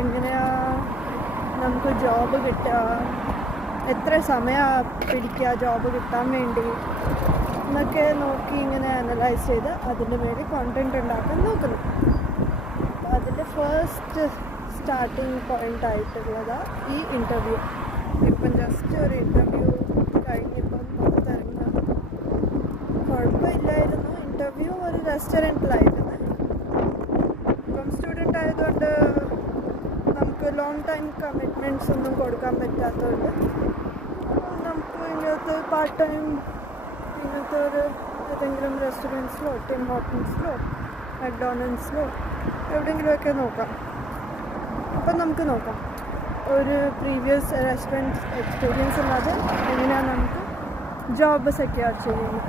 എങ്ങനെയാണ് നമുക്ക് ജോബ് കിട്ടുക, എത്ര സമയം പിടിക്കുക ജോബ് കിട്ടാൻ വേണ്ടി എന്നൊക്കെ നോക്കി ഇങ്ങനെ അനലൈസ് ചെയ്ത് അതിൻ്റെ മേലെ കോണ്ടൻറ് ഉണ്ടാക്കാൻ നോക്കുന്നു. അപ്പോൾ അതിൻ്റെ ഫസ്റ്റ് സ്റ്റാർട്ടിങ് പോയിൻ്റ് ആയിട്ടുള്ളതാണ് ഈ ഇൻ്റർവ്യൂ. ഇപ്പം ജസ്റ്റ് ഒരു ഇൻ്റർവ്യൂ കഴിഞ്ഞിപ്പം പുറത്തിറങ്ങുക. കുഴപ്പമില്ലായിരുന്നു. ഇൻ്റർവ്യൂ ഒരു റെസ്റ്റോറൻറ്റിലായിരുന്നു. ഇപ്പം സ്റ്റുഡൻ്റ് ആയതുകൊണ്ട് നമുക്ക് ലോങ് ടൈം കമ്മിറ്റ്മെൻറ്റ്സ് ഒന്നും കൊടുക്കാൻ പറ്റാത്തതുകൊണ്ട് നമുക്ക് ഇങ്ങനത്തെ പാർട്ട് ടൈം ഇങ്ങനത്തെ ഒരു ഏതെങ്കിലും റെസ്റ്റോറൻറ്റ്സിലോ ടിം ഹോട്ടൽസിലോ മക്ഡൊണാൾഡ്സിലോ എവിടെയെങ്കിലുമൊക്കെ നോക്കാം. അപ്പം നമുക്ക് നോക്കാം ഒരു പ്രീവിയസ് റെസ്റ്റോറൻറ്റ് എക്സ്പീരിയൻസ് ഇല്ലാതെ എങ്ങനെയാണ് നമുക്ക് ജോബ് സെക്യൂർ ചെയ്യുന്നത്.